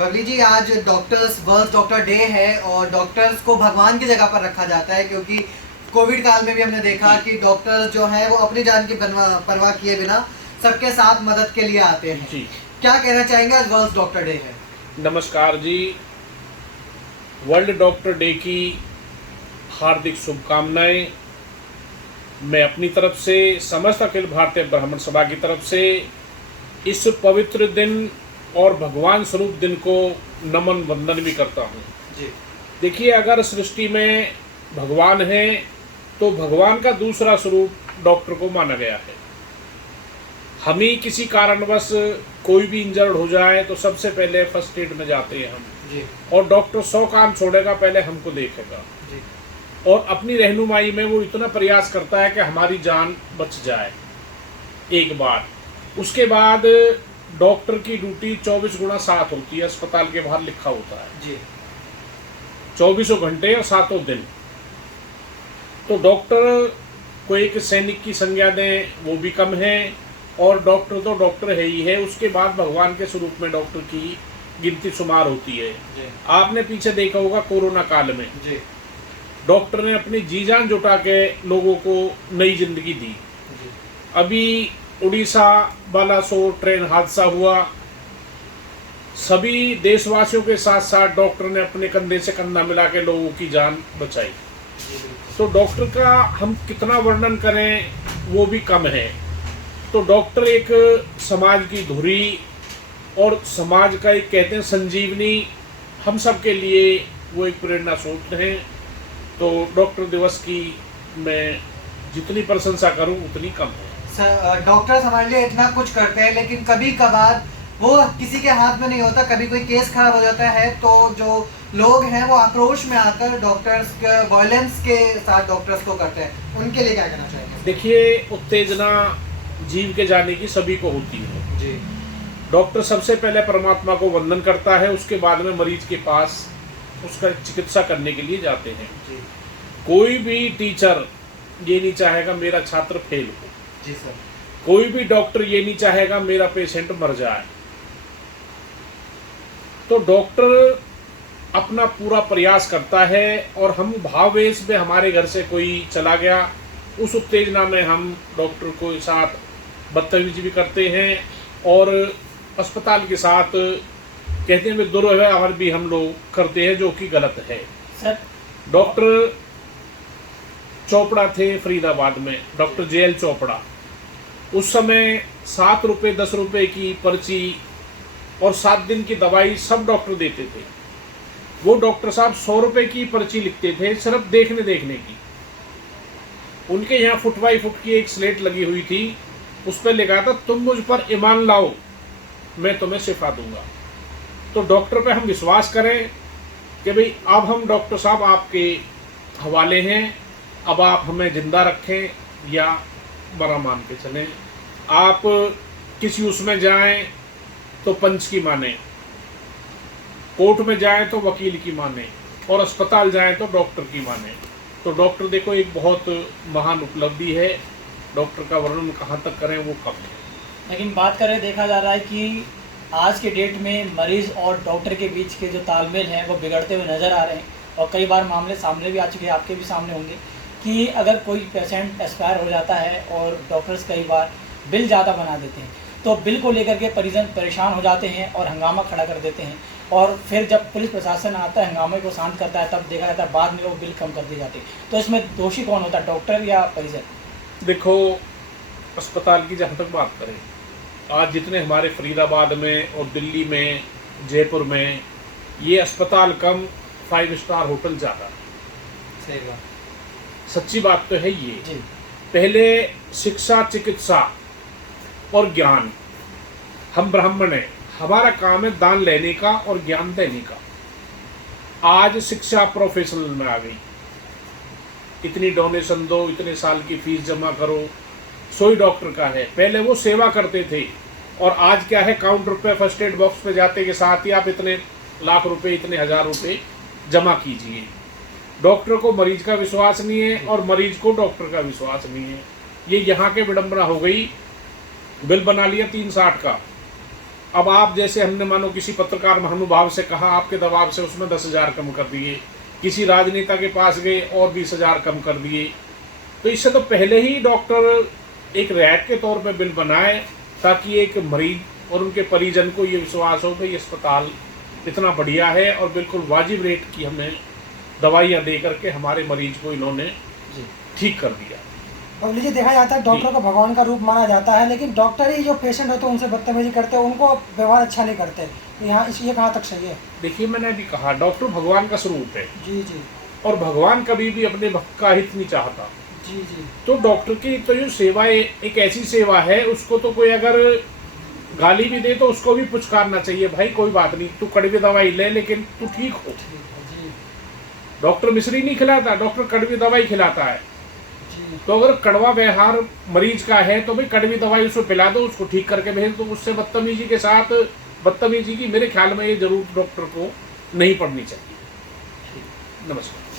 बबली जी, आज doctors world doctor day है और डॉक्टर्स को भगवान की जगह पर रखा जाता है, क्योंकि कोविड काल में भी हमने देखा कि डॉक्टर्स जो है वो अपनी जान की परवाह किए बिना सबके साथ मदद के लिए आते हैं जी। क्या कहना चाहेंगे? आज वर्ल्ड डॉक्टर डे है। नमस्कार जी। वर्ल्ड डॉक्टर डे की हार्दिक शुभकामनाएं। मैं अपनी तरफ से, समस्त अखिल भारतीय ब्राह्मण सभा की तरफ से इस पवित्र दिन और भगवान स्वरूप दिन को नमन वंदन भी करता हूँ। जी। देखिए, अगर सृष्टि में भगवान है तो भगवान का दूसरा स्वरूप डॉक्टर को माना गया है। हम ही किसी कारणवश कोई भी इंजर्ड हो जाए तो सबसे पहले फर्स्ट एड में जाते हैं हम जी। और डॉक्टर 100 काम छोड़ेगा, पहले हमको देखेगा जी। और अपनी रहनुमाई में वो इतना प्रयास करता है कि हमारी जान बच जाए एक बार। उसके बाद डॉक्टर की ड्यूटी 24x7 होती है, अस्पताल के बाहर लिखा होता है जी। 24 घंटे और 7 दिन। तो डॉक्टर को एक सैनिक की संज्ञा दें वो भी कम है, और डॉक्टर तो डॉक्टर है ही है। उसके बाद भगवान के स्वरूप में डॉक्टर की गिनती शुमार होती है। जी। आपने पीछे देखा होगा कोरोना काल में जी। डॉक्टर ने अपनी जी जान जुटा के लोगों को नई जिंदगी दी। जी। अभी उड़ीसा बालासोर ट्रेन हादसा हुआ, सभी देशवासियों के साथ साथ डॉक्टर ने अपने कंधे से कंधा मिला के लोगों की जान बचाई। तो डॉक्टर का हम कितना वर्णन करें वो भी कम है। तो डॉक्टर एक समाज की धुरी और समाज का एक, कहते हैं, संजीवनी, हम सब के लिए वो एक प्रेरणा स्रोत है। तो डॉक्टर दिवस की मैं जितनी प्रशंसा करूं उतनी कम है। डॉक्टर्स हमारे लिए इतना कुछ करते हैं, लेकिन कभी कभार वो किसी के हाथ में नहीं होता। कभी कोई केस खराब हो जाता है तो जो लोग हैं वो आक्रोश में आकर डॉक्टर्स के वायलेंस के साथ डॉक्टर्स को करते हैं, उनके लिए क्या कहना चाहेंगे? देखिए, उत्तेजना जीव के जाने की सभी को होती है। जी। डॉक्टर सबसे पहले परमात्मा को वंदन करता है, उसके बाद में मरीज के पास उसका चिकित्सा करने के लिए जाते हैं। जी। कोई भी टीचर ये नहीं चाहेगा मेरा छात्र फेल हो। जी सर। कोई भी डॉक्टर ये नहीं चाहेगा मेरा पेशेंट मर जाए। तो डॉक्टर अपना पूरा प्रयास करता है, और हम भावेश में हमारे घर से कोई चला गया, उस उत्तेजना में हम डॉक्टर को साथ बदतमीजी भी करते हैं और अस्पताल के साथ, कहते हैं, वे दुर्व्यवहार भी हम लोग करते हैं, जो कि गलत है सर। डॉक्टर चोपड़ा थे फरीदाबाद में, डॉक्टर JL चोपड़ा। उस समय 7 रुपये 10 रुपये की पर्ची और 7 दिन की दवाई सब डॉक्टर देते थे। वो डॉक्टर साहब 100 रुपये की पर्ची लिखते थे सिर्फ देखने की। उनके यहाँ फुट बाई फुट की एक स्लेट लगी हुई थी, उस पर लिखा था तुम मुझ पर ईमान लाओ मैं तुम्हें शिफा दूंगा। तो डॉक्टर पे हम विश्वास करें कि भाई अब हम डॉक्टर साहब आपके हवाले हैं, अब आप हमें जिंदा रखें या बड़ा मान के चलें। आप किसी उसमें जाएं तो पंच की माने, कोर्ट में जाएं तो वकील की माने, और अस्पताल जाएं तो डॉक्टर की माने। तो डॉक्टर देखो एक बहुत महान उपलब्धि है। डॉक्टर का वर्णन कहाँ तक करें वो कम है। लेकिन बात करें, देखा जा रहा है कि आज के डेट में मरीज़ और डॉक्टर के बीच के जो तालमेल हैं वो बिगड़ते हुए नज़र आ रहे हैं, और कई बार मामले सामने भी आ चुके हैं, आपके भी सामने होंगे, कि अगर कोई पेशेंट एक्सपायर हो जाता है और डॉक्टर्स कई बार बिल ज़्यादा बना देते हैं, तो बिल को लेकर के परिजन परेशान हो जाते हैं और हंगामा खड़ा कर देते हैं, और फिर जब पुलिस प्रशासन आता है हंगामे को शांत करता है, तब देखा जाता है बाद में वो बिल कम कर दी जाती है। तो इसमें दोषी कौन होता है, डॉक्टर या परिजन? देखो, अस्पताल की जहाँ तक बात करें, आज जितने हमारे फरीदाबाद में और दिल्ली में, जयपुर में, ये अस्पताल कम 5 स्टार होटल ज़्यादा। सही बात। सच्ची बात तो है ये। जी। पहले शिक्षा, चिकित्सा और ज्ञान, हम ब्राह्मण हैं, हमारा काम है दान लेने का और ज्ञान देने का। आज शिक्षा प्रोफेशनल में आ गई, इतनी डोनेशन दो, इतने साल की फीस जमा करो, सोई डॉक्टर का है। पहले वो सेवा करते थे, और आज क्या है, काउंटर पे फर्स्ट एड बॉक्स पे जाते के साथ ही आप इतने लाख रुपए, इतने हजार रुपए जमा कीजिए। डॉक्टर को मरीज का विश्वास नहीं है और मरीज को डॉक्टर का विश्वास नहीं है। ये यहाँ के विडंबना हो गई। बिल बना लिया 360 का, अब आप जैसे हमने मानो किसी पत्रकार महानुभाव से कहा, आपके दबाव से उसमें 10,000 कम कर दिए, किसी राजनेता के पास गए और 20,000 कम कर दिए। तो इससे तो पहले ही डॉक्टर एक रियायत के तौर पे बिल बनाए ताकि एक मरीज और उनके परिजन को ये विश्वास हो कि अस्पताल इतना बढ़िया है और बिल्कुल वाजिब रेट की हमें दवाइयाँ दे करके हमारे मरीज को इन्होंने ठीक कर दिया। और लीजिए देखा जाता है डॉक्टर को भगवान का रूप माना जाता है, लेकिन डॉक्टर ही जो पेशेंट होते हैं उनसे बदतमीजी करते हैं, उनको व्यवहार अच्छा नहीं करते। यहाँ ये कहाँ तक सही है? देखिए मैंने अभी कहा डॉक्टर भगवान का स्वरूप है जी जी और भगवान कभी भी अपने भक्त का हित नहीं चाहता। जी जी तो डॉक्टर की तो जो सेवा एक ऐसी सेवा है, उसको तो कोई अगर गाली भी दे तो उसको भी पुचकारना चाहिए, भाई कोई बात नहीं, तू कड़वी दवाई ले लेकिन तू ठीक हो। जी डॉक्टर मिश्री नहीं खिलाता, डॉक्टर कड़वी दवाई खिलाता है। जी तो अगर कड़वा व्यवहार मरीज का है तो भाई कड़वी दवाई उसको पिला दो, उसको ठीक करके भेज दो। उससे बदतमीजी के साथ बदतमीजी की मेरे ख्याल में ये जरूरत डॉक्टर को नहीं पड़नी चाहिए। नमस्कार।